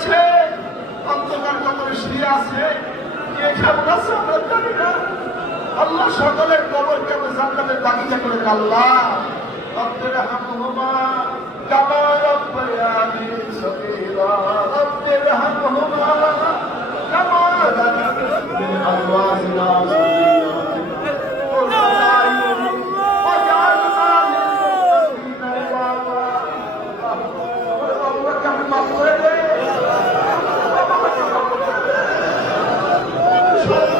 আছে, অন্ধকার কবরে শুয়ে আছে, কে কেমন আছে আমরা জানি না। আল্লাহ সকলের কবরকে জান্নাতের বাগিচা করে আল্লাহ রব্বির হামহুমা কামা রাব্বায়ানি সগীরা রব্বির হামহুমা কামা রাব্বায়ানি আযওয়াজিনা সগীরা